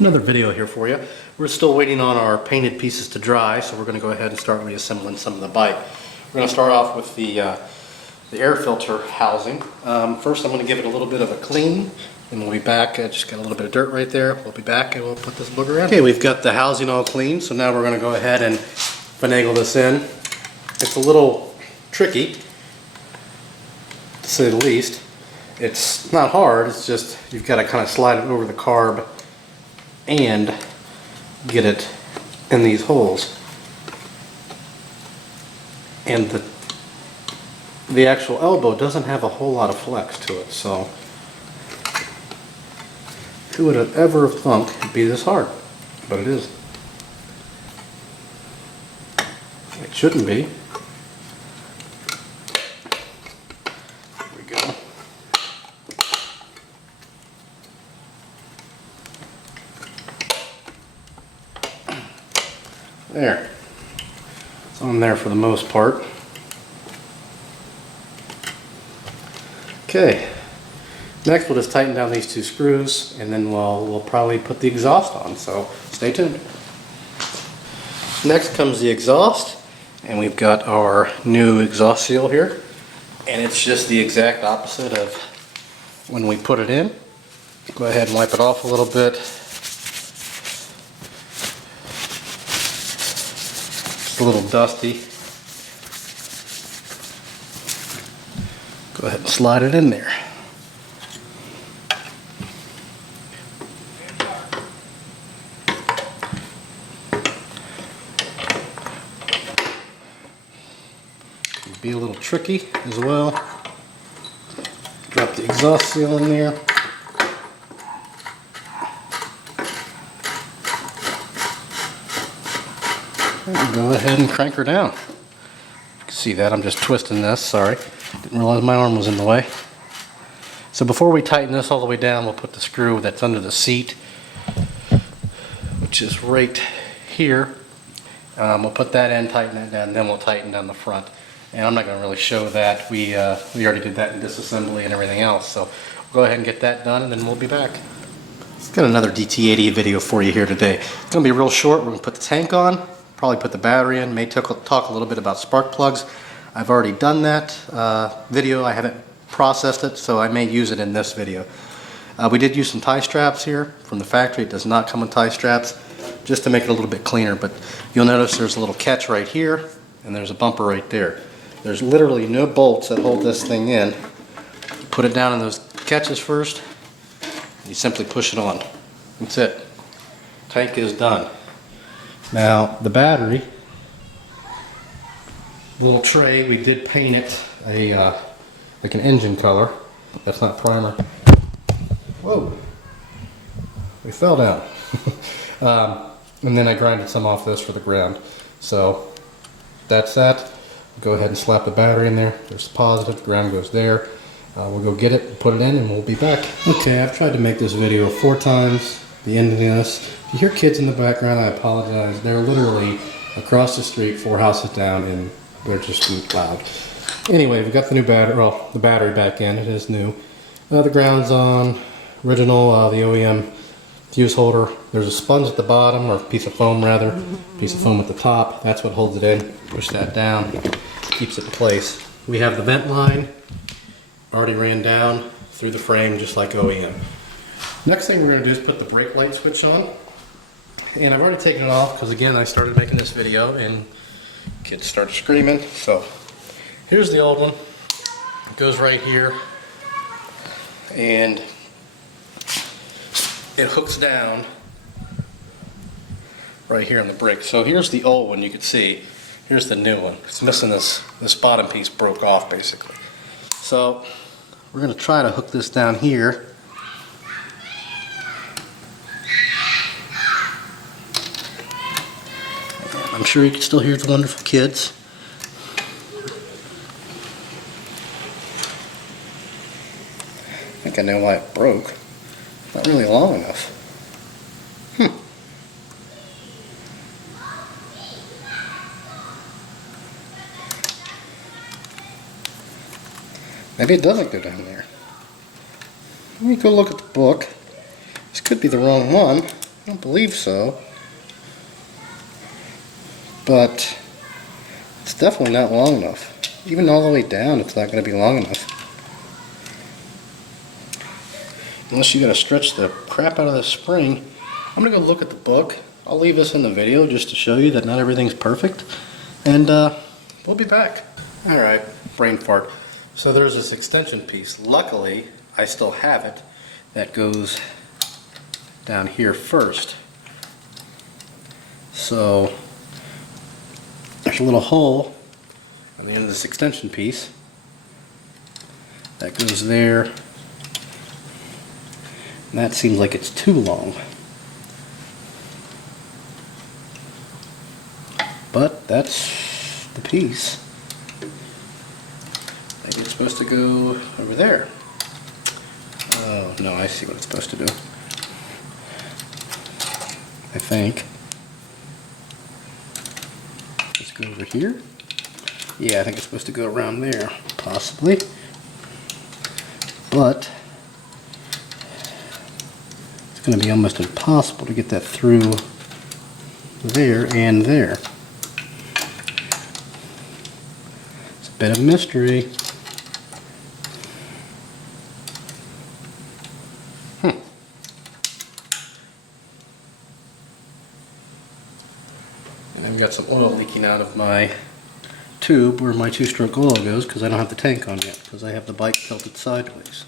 Another video here for you. We're still waiting on our painted pieces to dry, so we're going to go ahead and start reassembling some of the bike. We're going to start off with the air filter housing. First I'm going to give it a little bit of a clean, and we'll be back. I just got a little bit of dirt right there. We'll be back and we'll put this booger in. Okay, we've got the housing all clean, so now we're going to go ahead and finagle this in. It's a little tricky, to say the least. It's not hard, it's just you've got to kind of slide it over the carb and get it in these holes. And the actual elbow doesn't have a whole lot of flex to it, so who would have ever thunk it'd be this hard? But it is. It shouldn't be. There we go. There. It's on there for the most part. Okay. Next we'll just tighten down these two screws, and then we'll probably put the exhaust on, so stay tuned. Next comes the exhaust, and we've got our new exhaust seal here, and it's just the exact opposite of when we put it in. Go ahead and wipe it off a little bit. It's a little dusty. Go ahead and slide it in there. Be a little tricky as well. Drop the exhaust seal in there. And go ahead and crank her down. You can see that I'm just twisting this, sorry. Didn't realize my arm was in the way. So before we tighten this all the way down, we'll put the screw that's under the seat, which is right here. We'll put that in, tighten that down, then we'll tighten down the front. And I'm not going to really show that. We already did that in disassembly and everything else. So we'll go ahead and get that done, and then we'll be back. I've got another DT80 video for you here today. It's going to be real short. We're going to put the tank on, probably put the battery in, may talk a little bit about spark plugs. I've already done that video. I haven't processed it, so I may use it in this video. We did use some tie straps here from the factory. It does not come with tie straps, just to make it a little bit cleaner. But you'll notice there's a little catch right here, and there's a bumper right there. There's literally no bolts that hold this thing in. Put it down in those catches first. You simply push it on. That's it. Tank is done. Now the battery, little tray, we did paint it like an engine color. That's not primer. Whoa! We fell down. And then I grinded some off this for the ground. So that's that. Go ahead and slap the battery in there. There's the positive, the ground goes there. We'll go get it, put it in, and we'll be back. Okay, I've tried to make this video 4 times. The end of this. If you hear kids in the background, I apologize. They're literally across the street, 4 houses down, and they're just loud. Anyway, we've got the new battery, well, the battery back in. It is new. The ground's on. Original, the OEM fuse holder. There's a sponge at the bottom, or a piece of foam rather. Piece of foam at the top. That's what holds it in. Push that down. Keeps it in place. We have the vent line. Already ran down through the frame just like OEM. Next thing we're going to do is put the brake light switch on. And I've already taken it off because again I started making this video and kids started screaming. So here's the old one. It goes right here. And it hooks down right here on the brake. So here's the old one, you can see. Here's the new one. It's missing this bottom piece, broke off basically. So we're going to try to hook this down here. And I'm sure you can still hear the wonderful kids. I think I know why it broke. Not really long enough. Maybe it doesn't go down there. Let me go look at the book. This could be the wrong one. don't believe so. But it's definitely not long enough. Even all the way down, it's not going to be long enough. Unless you got to stretch the crap out of the spring. I'm going to go look at the book. I'll leave this in the video just to show you that not everything's perfect. And we'll be back. Alright, brain fart. So there's this extension piece. Luckily, I still have it. That goes down here first. So there's a little hole on the end of this extension piece. That goes there. And that seems like it's too long. But that's the piece. I think it's supposed to go over there. Oh, no, I see what it's supposed to do. I think. Let's go over here. Yeah, I think it's supposed to go around there, possibly. But it's going to be almost impossible to get that through there and there. It's a bit of a mystery. And I've got some oil leaking out of my tube where my two-stroke oil goes because I don't have the tank on yet because I have the bike tilted sideways.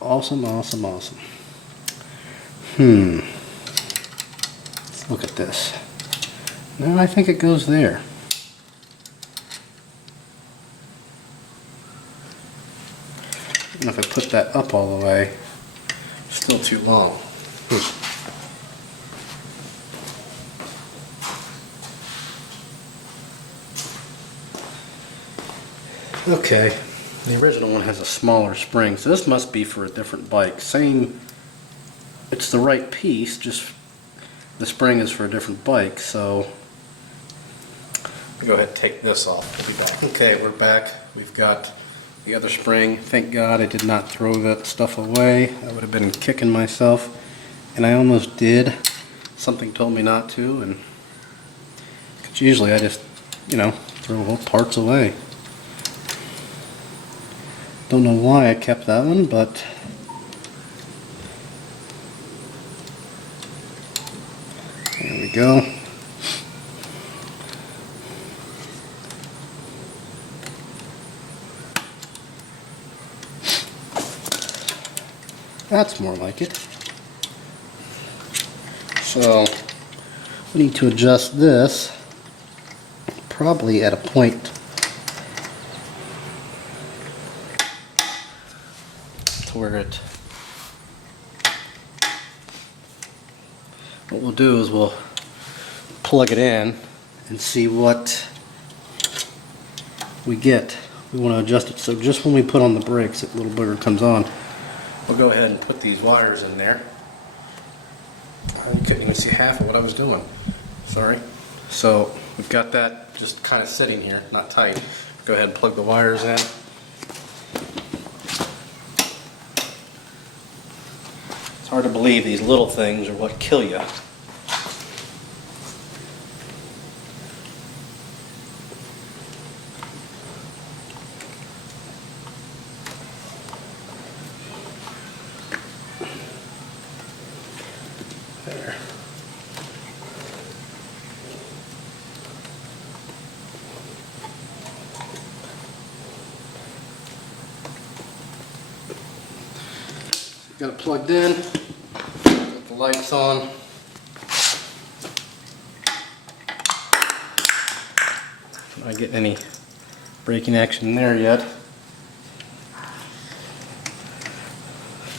Awesome, awesome, awesome. Let's look at this. No, I think it goes there. And if I put that up all the way, still too long. Okay, the original one has a smaller spring, so this must be for a different bike. Same, it's the right piece, just the spring is for a different bike, so go ahead and take this off. We'll be back. Okay, we're back. We've got the other spring. Thank God I did not throw that stuff away. I would have been kicking myself, and I almost did. Something told me not to, and 'cause usually I just, you know, throw whole parts away. Don't know why I kept that one, but there we go. That's more like it. So we need to adjust this probably at a point to where it, what we'll do is we'll plug it in and see what we get. We want to adjust it so just when we put on the brakes, that little booger comes on. We'll go ahead and put these wires in there. You couldn't even see half of what I was doing. Sorry. So we've got that just kind of sitting here, not tight. Go ahead and plug the wires in. It's hard to believe these little things are what kill you. There. Got it plugged in, got the lights on. Not getting any braking action there yet.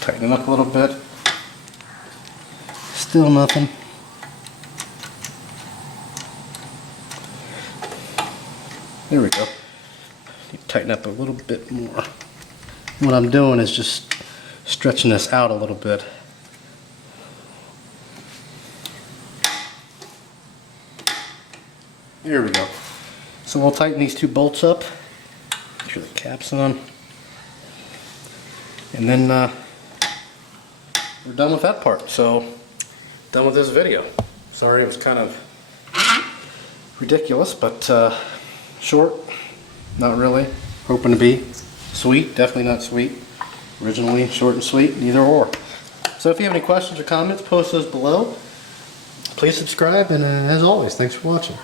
Tighten up a little bit. Still nothing. There we go. Need to tighten up a little bit more. What I'm doing is just stretching this out a little bit. There we go. So we'll tighten these two bolts up. Make sure the cap's on. And then we're done with that part. So done with this video. Sorry it was kind of ridiculous, but short, not really. Hoping to be sweet, definitely not sweet. Originally short and sweet, neither or. So if you have any questions or comments, post those below. Please subscribe, and as always, thanks for watching.